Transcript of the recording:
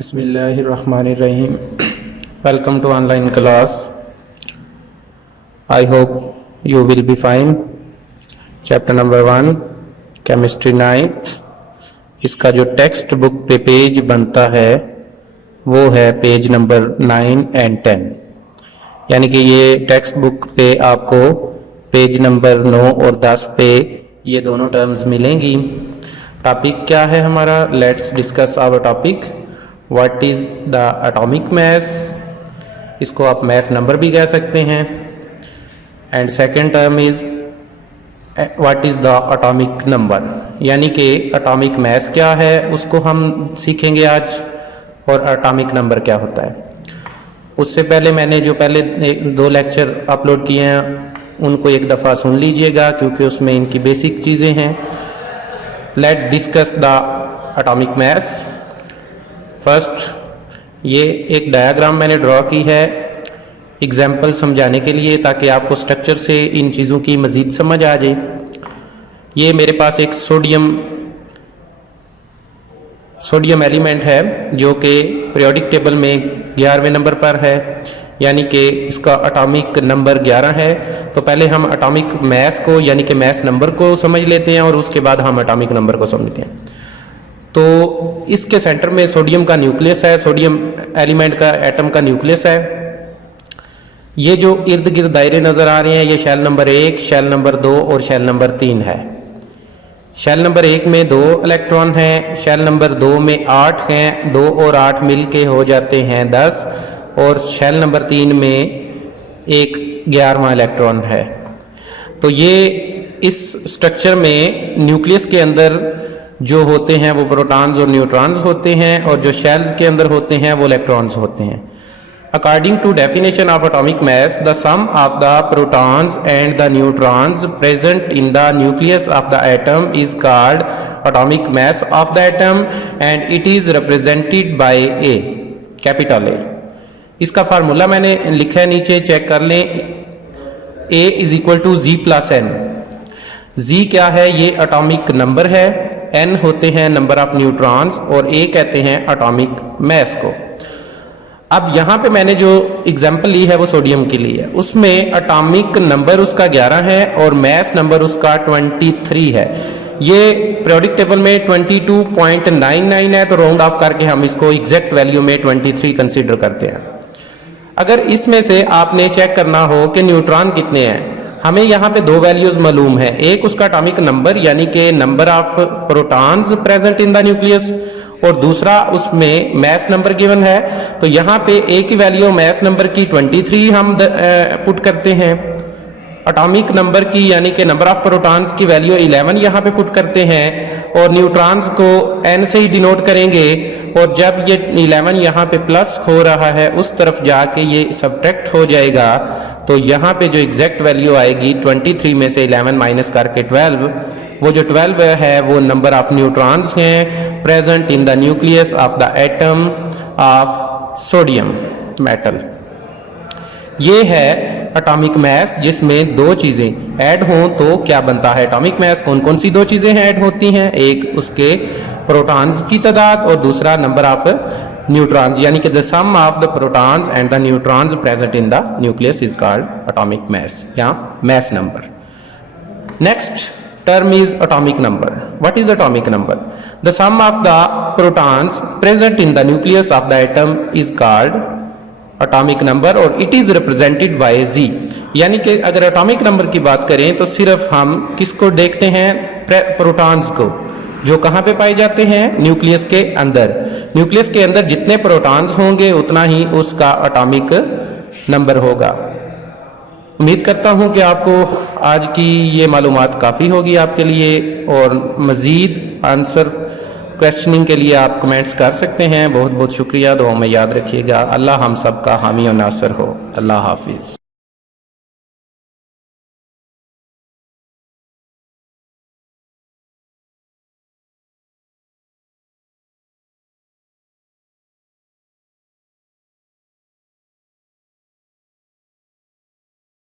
Bismillahirrahmanirrahim. Welcome to online class. I hope you will be fine. Chapter number 1 Chemistry 9th. इसका जो text book पे page बनता है वो है पेज नंबर 9 एंड 10, यानी कि ये टेक्स्ट बुक पे आपको पेज नंबर 9 और 10 पे ये दोनों टर्म्स मिलेंगी। टॉपिक क्या है हमारा? Let's discuss our topic. What is the atomic mass, इसको आप मास नंबर भी कह सकते हैं। And second term is what is the atomic number, यानी कि एटॉमिक मास क्या है उसको हम सीखेंगे आज, और एटॉमिक नंबर क्या होता है। उससे पहले मैंने जो पहले 2 लेक्चर अपलोड किए हैं उनको एक दफ़ा सुन लीजिएगा, क्योंकि उसमें इनकी बेसिक चीज़ें हैं। Let discuss the atomic mass. First, ये एक डायग्राम मैंने ड्रॉ की है एग्जाम्पल समझाने के लिए, ताकि आपको स्ट्रक्चर से इन चीज़ों की मज़ीद समझ आ जाए। ये मेरे पास एक सोडियम एलिमेंट है जो कि पीरियोडिक टेबल में 11वें नंबर पर है, यानी कि इसका एटॉमिक नंबर 11 है। तो पहले हम एटॉमिक मास को यानी कि मास नंबर को समझ लेते हैं और उसके बाद हम एटॉमिक नंबर को समझते हैं। तो इसके सेंटर में सोडियम का न्यूक्लियस है, सोडियम एलिमेंट का एटम का न्यूक्लियस है। ये जो इर्द गिर्द दायरे नज़र आ रहे हैं ये शेल नंबर 1, शेल नंबर 2 और शेल नंबर 3 है। शेल नंबर 1 में 2 इलेक्ट्रॉन हैं, शेल नंबर 2 में 8 हैं, 2 और 8 मिलके हो जाते हैं 10, और शेल नंबर 3 में एक 11वां इलेक्ट्रॉन है। तो ये इस स्ट्रक्चर में न्यूक्लियस के अंदर जो होते हैं वो प्रोटॉन्स और न्यूट्रॉन्स होते हैं, और जो शेल्स के अंदर होते हैं वो इलेक्ट्रॉन्स होते हैं। According to definition of atomic mass, the sum of the protons and the neutrons present in the nucleus of the atom is called atomic mass of the atom and it is represented by A, capital A. इसका formula मैंने लिखा है नीचे, check कर लें। A is equal to G plus N. G क्या है? ये एटॉमिक नंबर है, एन होते हैं नंबर ऑफ न्यूट्रॉन्स, और ए कहते हैं एटॉमिक मास को। अब यहाँ पे मैंने जो एग्जांपल ली है वो सोडियम के लिए है। उसमें एटॉमिक नंबर उसका 11 है और मास नंबर उसका 23 है। ये पीरियोडिक टेबल में 22.99 है, तो राउंड ऑफ करके हम इसको एग्जैक्ट वैल्यू में 23 कंसीडर करते हैं। अगर इसमें से आपने चेक करना हो कि न्यूट्रॉन कितने हैं, हमें यहाँ पे 2 वैल्यूज मालूम है। एक उसका एटॉमिक नंबर यानी कि number of protons present in the nucleus, और दूसरा उसमें मास नंबर गिवन है। तो यहाँ पे ए की वैल्यू मास नंबर की 23 हम पुट करते हैं, एटॉमिक नंबर की यानी कि नंबर ऑफ प्रोटॉन्स की वैल्यू 11 यहाँ पे पुट करते हैं, और न्यूट्रॉन्स को n से ही डिनोट करेंगे। और जब ये 11 यहाँ पे प्लस हो रहा है उस तरफ जाके ये सब्ट्रैक्ट हो जाएगा, तो यहाँ पे जो एग्जैक्ट वैल्यू आएगी 23 में से 11 माइनस करके 12, वो जो 12 है वो नंबर ऑफ न्यूट्रॉन्स हैं present in the nucleus of the atom of sodium metal. ये है एटॉमिक मास, जिसमें 2 चीजें ऐड हों तो क्या बनता है एटॉमिक मास। कौन कौन सी 2 चीजें ऐड होती हैं? एक उसके प्रोटॉन्स की तादाद, और दूसरा नंबर ऑफ न्यूट्रॉन्स, यानी कि the sum of the protons and the neutrons present in the nucleus is called atomic mass या mass number. Next term is atomic number. What is atomic number? The sum of the protons present in the nucleus of the atom is called atomic number, और it is represented by Z। यानी कि अगर atomic number की बात करें तो सिर्फ हम किसको देखते हैं? प्रोटॉन्स को, जो कहाँ पे पाए जाते हैं? न्यूक्लियस के अंदर। न्यूक्लियस के अंदर जितने प्रोटॉन्स होंगे उतना ही उसका एटॉमिक नंबर होगा। उम्मीद करता हूं कि आपको आज की ये मालूमात काफ़ी होगी आपके लिए, और मज़ीद आंसर क्वेश्चनिंग के लिए आप कमेंट्स कर सकते हैं। बहुत बहुत शुक्रिया। दुआ में याद रखिएगा। अल्लाह हम सब का हामी और नासर हो। अल्लाह हाफिज़।